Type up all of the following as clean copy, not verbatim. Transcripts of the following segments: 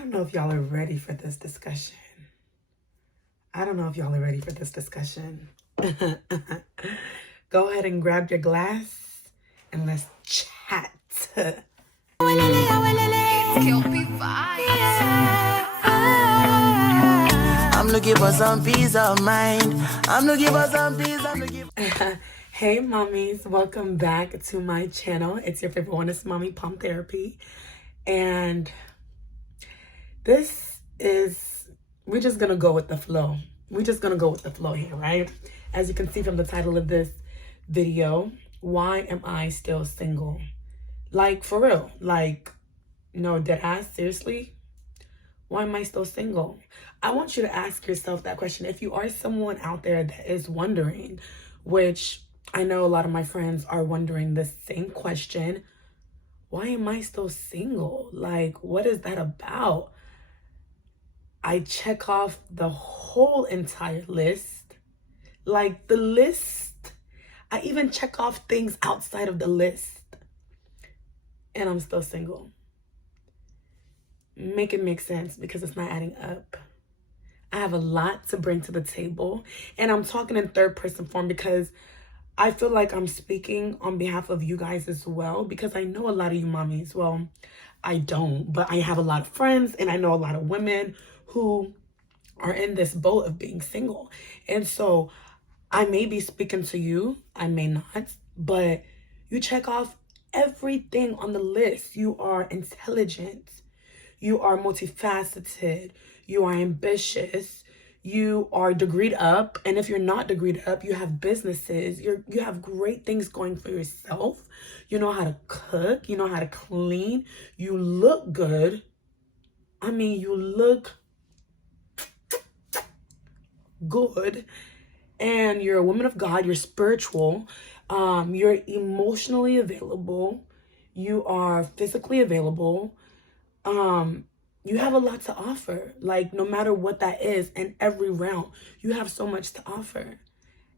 don't know if y'all are ready for this discussion. I don't know if y'all are ready for this discussion. Go ahead and grab your glass and let's chat. I'm looking for some peace of mind. I'm looking for some peace. Hey mommies, welcome back to my channel. It's your favorite one, it's Mommy Pump Therapy. And we're just gonna go with the flow. We're just gonna go with the flow here, right? As you can see from the title of this video, why am I still single? Like, for real, like, no, dead ass, seriously? Why am I still single? I want you to ask yourself that question. If you are someone out there that is wondering, which I know a lot of my friends are wondering the same question, why am I still single? Like, what is that about? I check off the whole entire list. Like, the list. I even check off things outside of the list. And I'm still single. Make it make sense because it's not adding up. I have a lot to bring to the table. And I'm talking in third person form because I feel like I'm speaking on behalf of you guys as well, because I know a lot of you mommies. Well, I don't, but I have a lot of friends and I know a lot of women who are in this boat of being single. And so I may be speaking to you, I may not, but you check off everything on the list. You are intelligent. You are multifaceted. You are ambitious. You are degreed up. And if you're not degreed up, you have businesses. You have great things going for yourself. You know how to cook. You know how to clean. You look good. I mean, you look good. And you're a woman of God. You're spiritual. You're emotionally available. You are physically available. You have a lot to offer, like, no matter what that is, in every realm, you have so much to offer.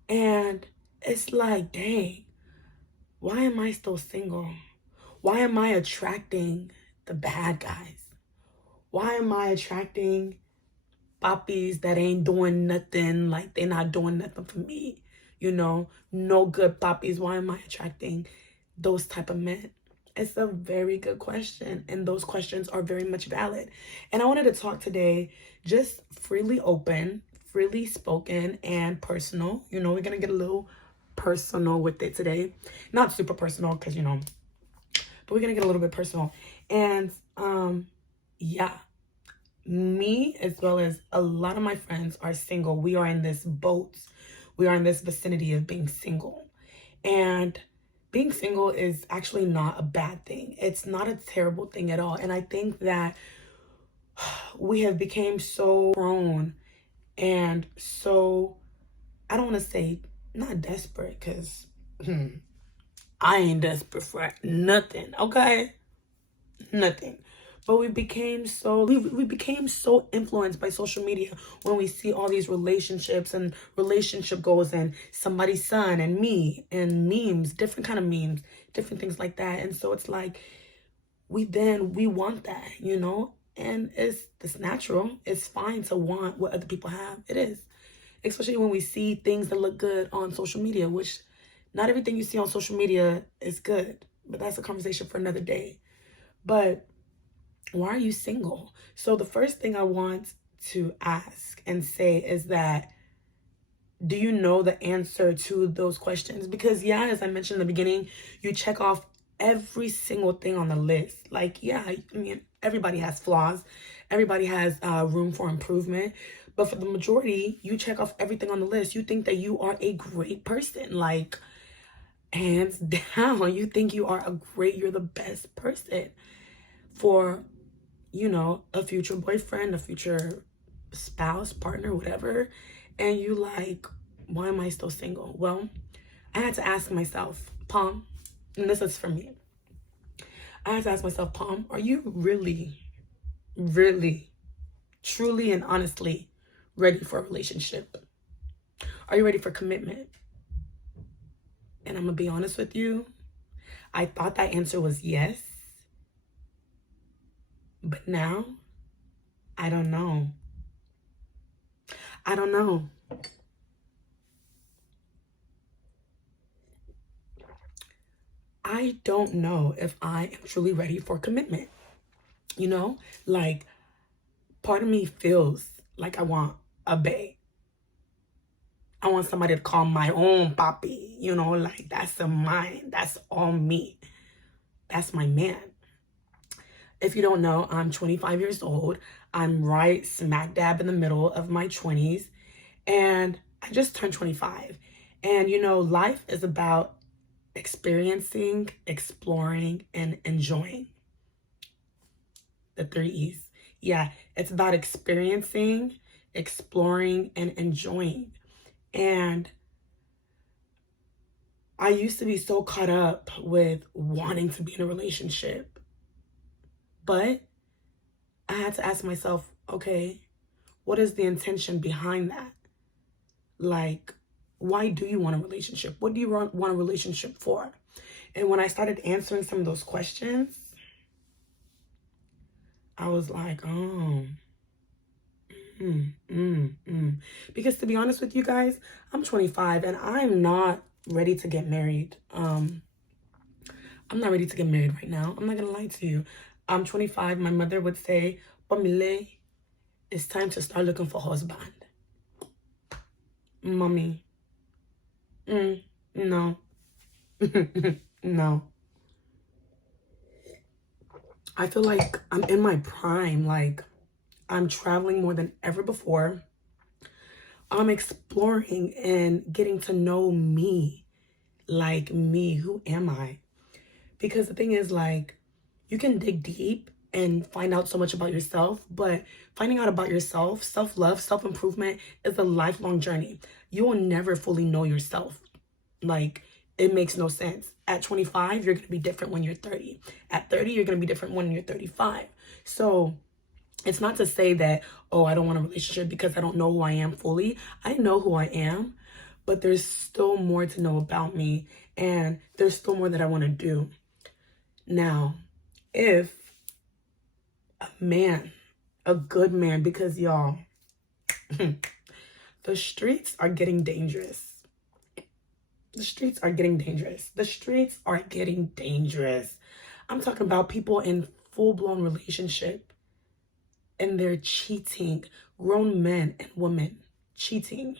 And it's like, dang, why am I still single? Why am I attracting the bad guys? Why am I attracting poppies that ain't doing nothing? Like, they're not doing nothing for me, no good poppies. Why am I attracting those type of men? It's a very good question, and those questions are very much valid. And I wanted to talk today just freely open, freely spoken, and personal. We're going to get a little personal with it today. Not super personal because, but we're going to get a little bit personal. And yeah, me as well as a lot of my friends are single. We are in this boat. We are in this vicinity of being single. And being single is actually not a bad thing. It's not a terrible thing at all. And I think that we have become so prone and so, I don't want to say not desperate, because I ain't desperate for nothing, okay? Nothing. But we became so influenced by social media when we see all these relationships and relationship goals and somebody's son and me and memes, different kind of memes, different things like that. And so it's like we want that, and it's natural. It's fine to want what other people have. It is. Especially when we see things that look good on social media, which not everything you see on social media is good, but that's a conversation for another day. But why are you single? So the first thing I want to ask and say is that, do you know the answer to those questions? Because yeah, as I mentioned in the beginning, you check off every single thing on the list. Like, yeah, I mean, everybody has flaws. Everybody has room for improvement. But for the majority, you check off everything on the list. You think that you are a great person. Like, hands down, you think you're the best person for, a future boyfriend, a future spouse, partner, whatever. And you like, why am I still single? Well, I had to ask myself, Palm, and this is for me. I had to ask myself, Palm, are you really, really, truly, and honestly ready for a relationship? Are you ready for commitment? And I'm gonna be honest with you, I thought that answer was yes. But now I don't know. I don't know. I don't know if I am truly ready for commitment. You know, like part of me feels like I want a bae. I want somebody to call my own papi. You know, like that's a mine. That's all me. That's my man. If you don't know, I'm 25 years old. I'm right smack dab in the middle of my 20s. And I just turned 25. And you know, life is about experiencing, exploring, and enjoying. The 3 E's. Yeah, it's about experiencing, exploring, and enjoying. And I used to be so caught up with wanting to be in a relationship. But I had to ask myself, okay, what is the intention behind that? Like, why do you want a relationship? What do you want a relationship for? And when I started answering some of those questions, I was like, oh, because to be honest with you guys, I'm 25 and I'm not ready to get married. I'm not ready to get married right now. I'm not gonna lie to you. I'm 25. My mother would say, Pamile, it's time to start looking for a husband. Mommy, no. No. I feel like I'm in my prime. Like, I'm traveling more than ever before. I'm exploring and getting to know me. Like, me. Who am I? Because the thing is, like, you can dig deep and find out so much about yourself, but finding out about yourself, self-love, self-improvement is a lifelong journey. You will never fully know yourself. Like, it makes no sense. At 25, you're going to be different when you're 30. At 30, you're going to be different when you're 35. So it's not to say that, oh, I don't want a relationship because I don't know who I am fully. I know who I am, but there's still more to know about me, and there's still more that I want to do. Now, if a man, a good man, because y'all, the streets are getting dangerous. The streets are getting dangerous. The streets are getting dangerous. I'm talking about people in full-blown relationship and they're cheating. Grown men and women cheating.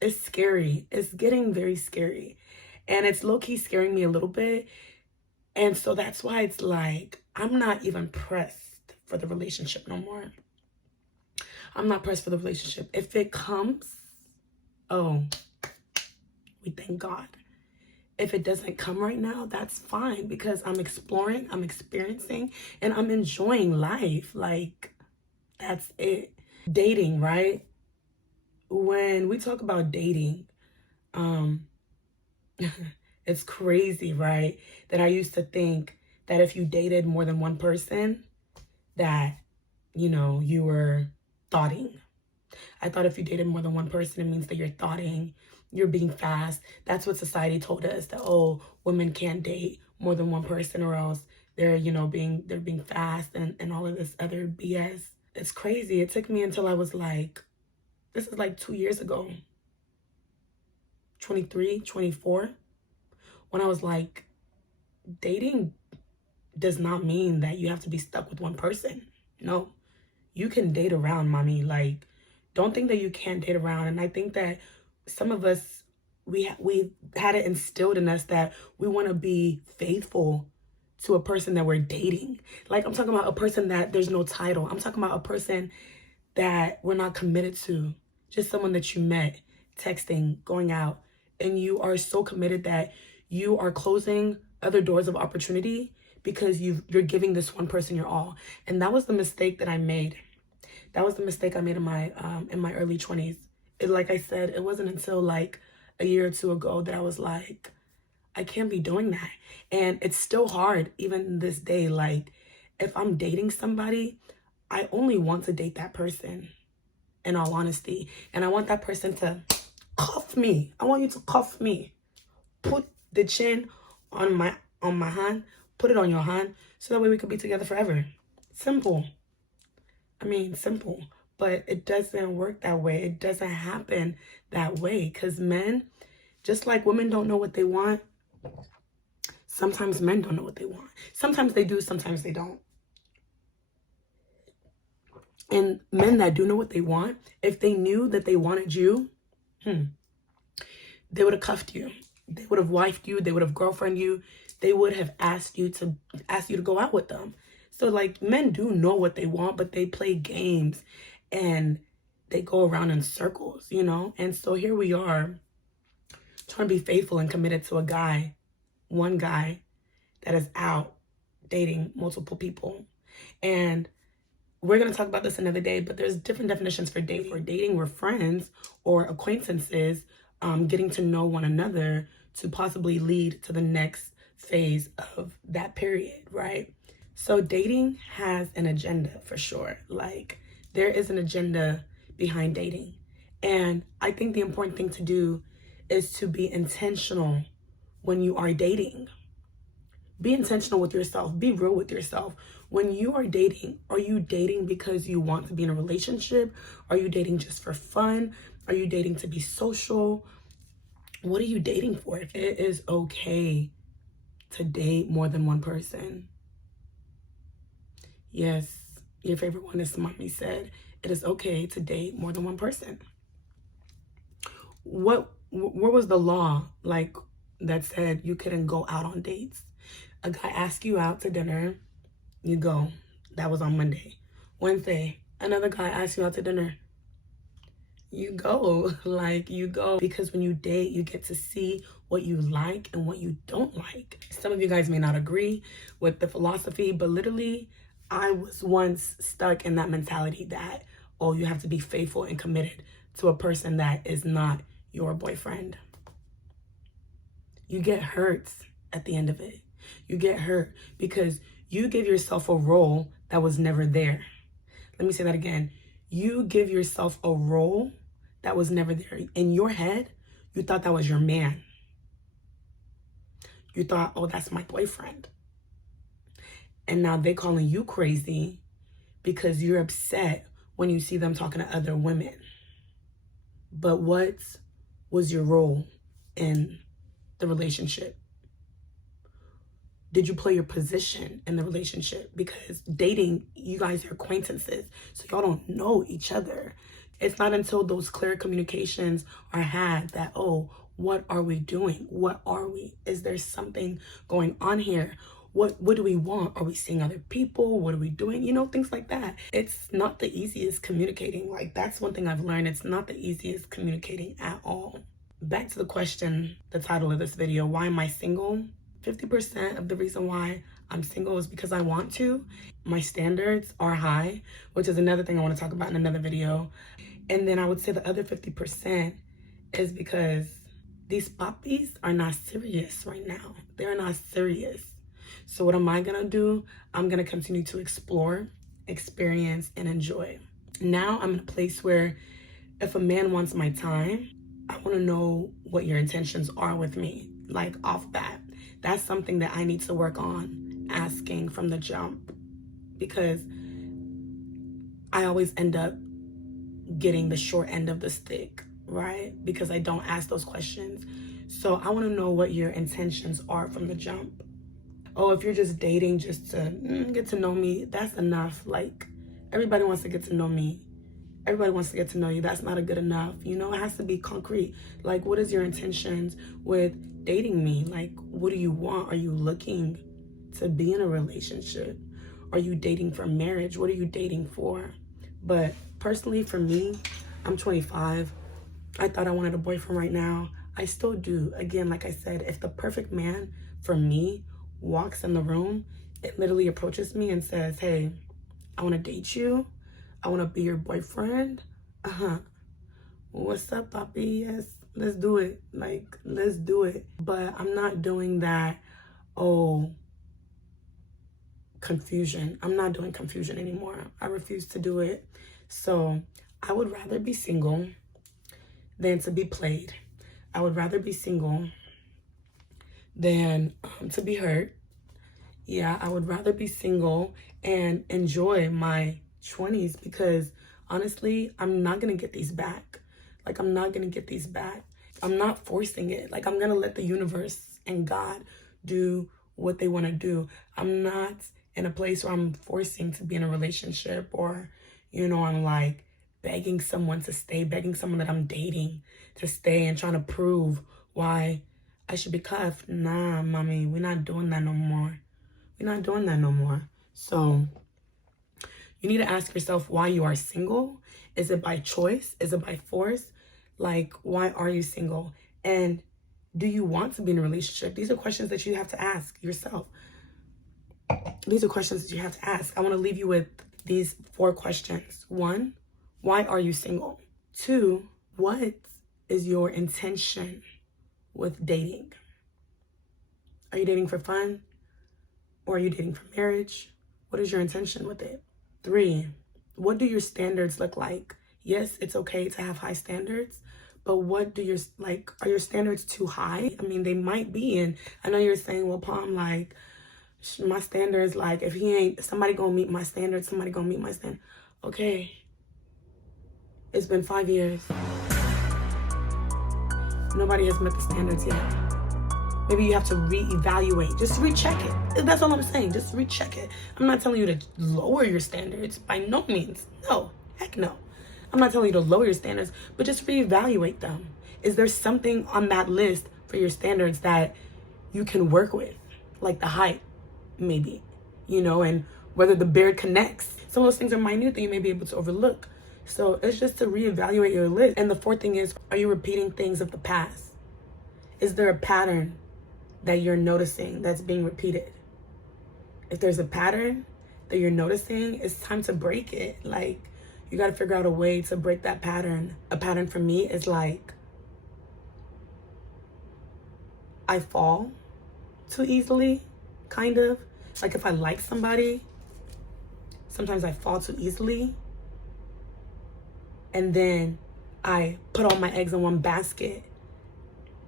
It's scary. It's getting very scary. And it's low-key scaring me a little bit. And so that's why it's like, I'm not even pressed for the relationship no more. I'm not pressed for the relationship. If it comes, oh, we thank God. If it doesn't come right now, that's fine because I'm exploring, I'm experiencing, and I'm enjoying life. Like, that's it. Dating, right? When we talk about dating, it's crazy, right? That I used to think that if you dated more than one person, that, you know, you were thoughting. I thought if you dated more than one person, it means that you're thoughting, you're being fast. That's what society told us, that, oh, women can't date more than one person or else they're, you know, they're being fast and all of this other BS. It's crazy. It took me until I was like, this is like 2 years ago, 23, 24, when I was like, dating does not mean that you have to be stuck with one person. No, you can date around, mommy. Like, don't think that you can't date around. And I think that some of us, we had it instilled in us that we want to be faithful to a person that we're dating. Like, I'm talking about a person that there's no title. I'm talking about a person that we're not committed to. Just someone that you met, texting, going out, and you are so committed that you are closing other doors of opportunity because you're giving this one person your all. And that was the mistake that I made. That was the mistake I made in my early 20s. Like I said, it wasn't until like a year or two ago that I was like, I can't be doing that. And it's still hard even this day. Like, if I'm dating somebody, I only want to date that person, in all honesty. And I want that person to cuff me. I want you to cuff me. Put the chin on my hand, put it on your hand, so that way we could be together forever. Simple. I mean, simple. But it doesn't work that way. It doesn't happen that way, because men, just like women don't know what they want, sometimes men don't know what they want. Sometimes they do, sometimes they don't. And men that do know what they want, if they knew that they wanted you, they would have cuffed you. They would have wifed you. They would have girlfriend you. They would have asked you to go out with them. So like, men do know what they want, but they play games and they go around in circles, you know? And so here we are trying to be faithful and committed to a guy, one guy that is out dating multiple people. And we're going to talk about this another day, but there's different definitions for dating. For dating, we're friends or acquaintances, getting to know one another to possibly lead to the next phase of that period, right? So dating has an agenda for sure. Like, there is an agenda behind dating. And I think the important thing to do is to be intentional when you are dating. Be intentional with yourself. Be real with yourself. When you are dating, are you dating because you want to be in a relationship? Are you dating just for fun? Are you dating to be social? What are you dating for? It is okay to date more than one person. Yes, your favorite one, is Mommy said, it is okay to date more than one person. Where was the law like that said you couldn't go out on dates? A guy asked you out to dinner, you go. That was on Monday. Wednesday, another guy asked you out to dinner, you go. Like, you go. Because when you date, you get to see what you like and what you don't like. Some of you guys may not agree with the philosophy, but literally, I was once stuck in that mentality that, oh, you have to be faithful and committed to a person that is not your boyfriend. You get hurt at the end of it. You get hurt because you give yourself a role that was never there. Let me say that again. You give yourself a role that was never there. In your head, you thought that was your man. You thought, oh, that's my boyfriend. And now they calling you crazy because you're upset when you see them talking to other women. But what was your role in the relationship? Did you play your position in the relationship? Because dating, you guys are acquaintances, so y'all don't know each other. It's not until those clear communications are had that, oh, what are we doing? What are we? Is there something going on here? What do we want? Are we seeing other people? What are we doing? You know, things like that. It's not the easiest communicating. Like, that's one thing I've learned. It's not the easiest communicating at all. Back to the question, the title of this video, why am I single? 50% of the reason why I'm single is because I want to. My standards are high, which is another thing I want to talk about in another video. And then I would say the other 50% is because these poppies are not serious right now. They're not serious. So what am I gonna do? I'm gonna continue to explore, experience, and enjoy. Now I'm in a place where if a man wants my time, I wanna know what your intentions are with me, like off bat. That's something that I need to work on asking from the jump, because I always end up getting the short end of the stick, right? Because I don't ask those questions. So I want to know what your intentions are from the jump. Oh, if you're just dating just to get to know me, that's enough. Like, everybody wants to get to know me. Everybody wants to get to know you. That's not a good enough. You know, it has to be concrete. Like, what is your intentions with dating me? Like, what do you want? Are you looking to be in a relationship? Are you dating for marriage? What are you dating for? But personally, for me, I'm 25. I thought I wanted a boyfriend right now. I still do. Again, like I said, if the perfect man for me walks in the room, it literally approaches me and says, hey, I want to date you. I want to be your boyfriend. What's up, Poppy? Yes, let's do it. Like, let's do it. But I'm not doing that, oh, confusion. I'm not doing confusion anymore. I refuse to do it. So I would rather be single than to be played. I would rather be single than to be hurt. Yeah, I would rather be single and enjoy my 20s, because honestly, I'm not gonna get these back. Like, I'm not gonna get these back. I'm not forcing it. Like, I'm gonna let the universe and God do what they want to do. I'm not in a place where I'm forcing to be in a relationship, or, I'm like begging someone to stay, begging someone that I'm dating to stay and trying to prove why I should be cuffed. Nah, mommy, we're not doing that no more. We're not doing that no more. So you need to ask yourself why you are single. Is it by choice? Is it by force? Like, why are you single? And do you want to be in a relationship? These are questions that you have to ask yourself. These are questions that you have to ask. I want to leave you with these 4 questions. 1, why are you single? 2, what is your intention with dating? Are you dating for fun? Or are you dating for marriage? What is your intention with it? 3, what do your standards look like? Yes, it's okay to have high standards, but what do your, are your standards too high? I mean, they might be. And I know you're saying, well, Palm, like, my standards, like, if he ain't, somebody gonna meet my standards, somebody gonna meet my standards. Okay. It's been 5 years. Nobody has met the standards yet. Maybe you have to reevaluate. Just recheck it. That's all I'm saying. Just recheck it. I'm not telling you to lower your standards. By no means. No. Heck no. I'm not telling you to lower your standards, but just reevaluate them. Is there something on that list for your standards that you can work with? Like the height, maybe, and whether the beard connects. Some of those things are minute that you may be able to overlook. So it's just to reevaluate your list. And the 4th thing is, are you repeating things of the past? Is there a pattern that you're noticing that's being repeated? If there's a pattern that you're noticing, it's time to break it. Like, you got to figure out a way to break that pattern. A pattern for me is like, I fall too easily, kind of. Like, if I like somebody, sometimes I fall too easily. And then I put all my eggs in one basket.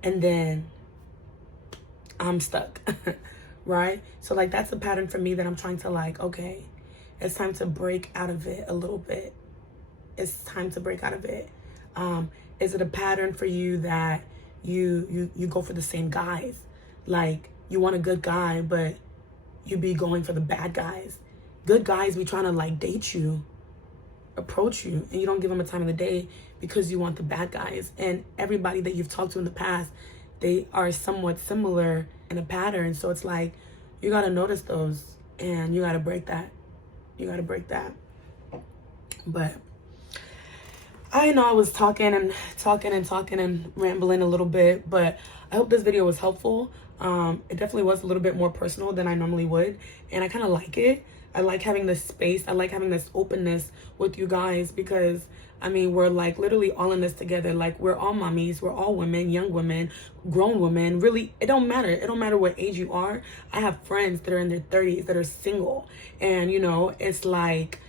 And then I'm stuck, right? So, like, that's a pattern for me that I'm trying to, like, okay, it's time to break out of it a little bit. It's time to break out of it. Is it a pattern for you that you go for the same guys? Like, you want a good guy, but you be going for the bad guys. Good guys be trying to, like, date you, approach you, and you don't give them a time of the day because you want the bad guys. And everybody that you've talked to in the past, they are somewhat similar in a pattern. So it's like, you got to notice those and you got to break that. You got to break that. But I know I was talking and rambling a little bit, but I hope this video was helpful. It definitely was a little bit more personal than I normally would, and I kind of like it. I like having this space. I like having this openness with you guys, because I mean, we're like literally all in this together. Like, we're all mommies, we're all women, young women, grown women. Really, it don't matter. It don't matter what age you are. I have friends that are in their 30s that are single, and it's like,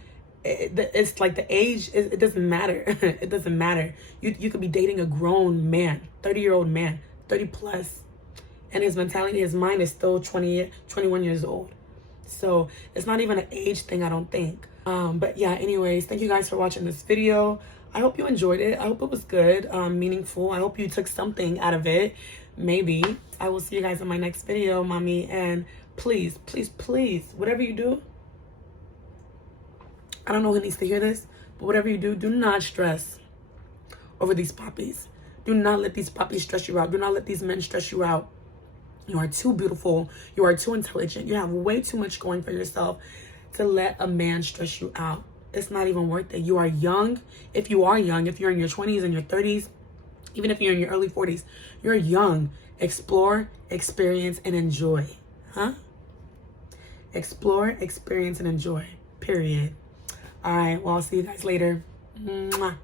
it's like the age, it doesn't matter. It doesn't matter. You could be dating a grown man, 30-year-old man, 30 plus, and his mentality, his mind is still 21 years old. So it's not even an age thing, I don't think. But yeah, anyways, thank you guys for watching this video. I hope you enjoyed it. I hope it was good, meaningful. I hope you took something out of it. Maybe. I will see you guys in my next video, mommy. And please, please, please, whatever you do, I don't know who needs to hear this, but whatever you do not stress over these poppies. Do not let these poppies stress you out. Do not let these men stress you out. You are too beautiful. You are too intelligent. You have way too much going for yourself to let a man stress you out. It's not even worth it. You are young. If you are young, if you're in your 20s and your 30s, even if you're in your early 40s, you're young. Explore, experience, and enjoy. Huh? Explore, experience, and enjoy. Period. All right. Well, I'll see you guys later. Mwah.